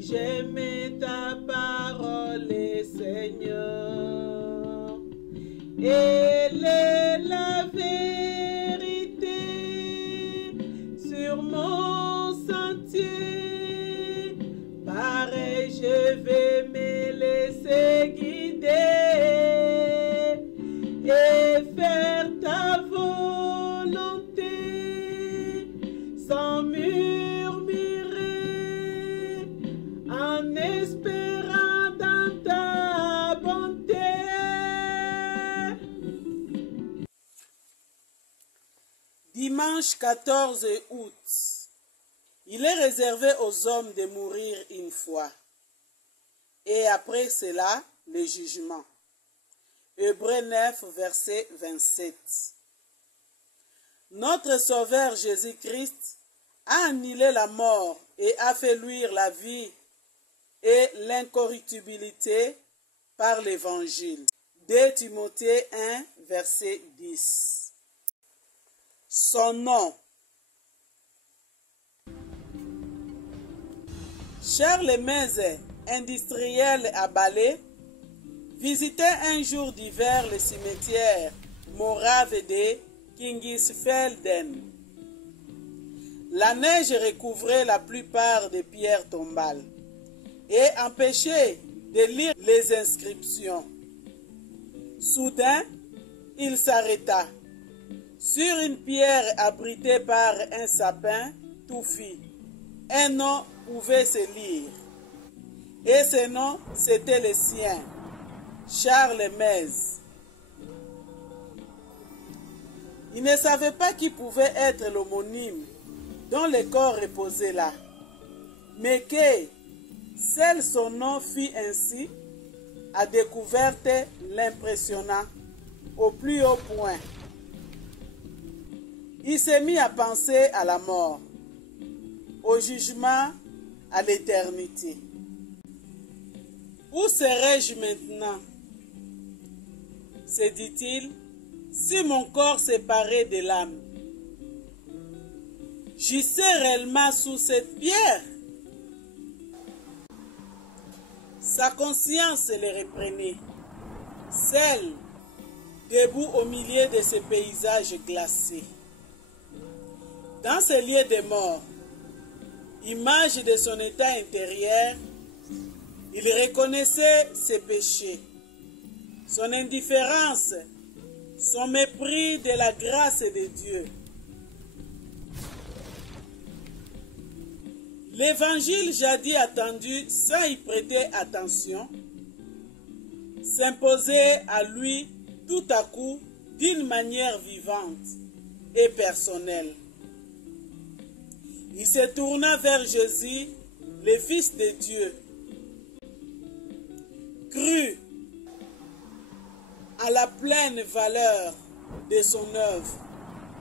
J'aimais ta parole, Seigneur. Elle est la vérité sur mon sentier. Pareil, je vais me laisser guider et faire ta volonté sans murmurer, en espérant dans ta bonté. Dimanche 14 août. Il est réservé aux hommes de mourir une fois, et après cela, le jugement. Hébreux 9, verset 27. Notre Sauveur Jésus-Christ a annihilé la mort et a fait luire la vie et l'incorruptibilité par l'Évangile. 2 Timothée 1, verset 10. Son nom. Charles Meze, industriel à Balai, visitait un jour d'hiver le cimetière morave de Kingisfelden. La neige recouvrait la plupart des pierres tombales et empêchait de lire les inscriptions. Soudain, il s'arrêta. Sur une pierre abritée par un sapin touffu, un nom pouvait se lire. Et ce nom, c'était le sien, Charles Meze. Il ne savait pas qui pouvait être l'homonyme dont le corps reposait là, mais que seul son nom fit ainsi, a découvert l'impressionnant au plus haut point. Il s'est mis à penser à la mort, au jugement, à l'éternité. Où serais-je maintenant, se dit-il, si mon corps séparé de l'âme? J'y sais réellement sous cette pierre. Sa conscience le reprenait, celle debout au milieu de ces paysages glacés. Dans ce lieu de mort, image de son état intérieur, il reconnaissait ses péchés, son indifférence, son mépris de la grâce de Dieu. L'évangile jadis attendu sans y prêter attention, s'imposait à lui tout à coup d'une manière vivante et personnelle. Il se tourna vers Jésus, le Fils de Dieu, crut à la pleine valeur de son œuvre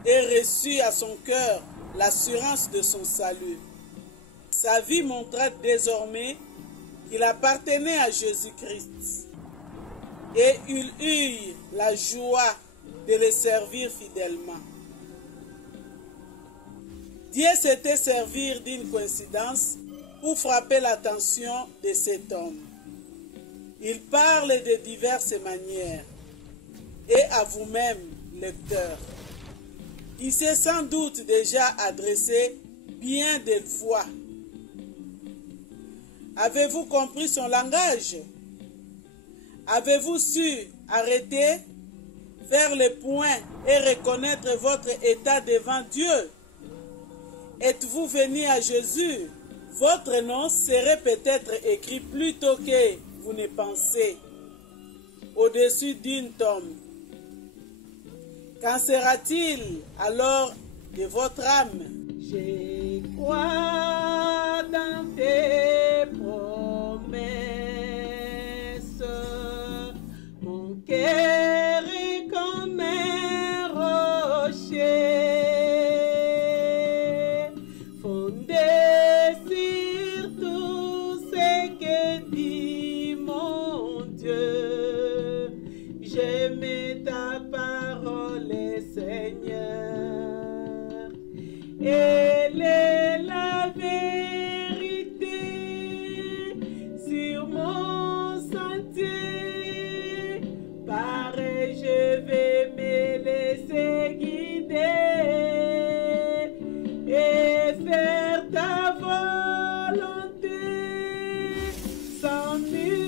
et reçut à son cœur l'assurance de son salut. Sa vie montra désormais qu'il appartenait à Jésus-Christ et il eut la joie de le servir fidèlement. Dieu s'était servi d'une coïncidence pour frapper l'attention de cet homme. Il parle de diverses manières. Et à vous-même, lecteur, il s'est sans doute déjà adressé bien des fois. Avez-vous compris son langage? Avez-vous su arrêter, faire le point et reconnaître votre état devant Dieu? Êtes-vous venu à Jésus? Votre nom serait peut-être écrit plus tôt que vous ne pensez, au-dessus d'une tombe. Qu'en sera-t-il alors de votre âme? Je crois dans tes promesses, mon cœur est comme un rocher. Elle est la vérité ami.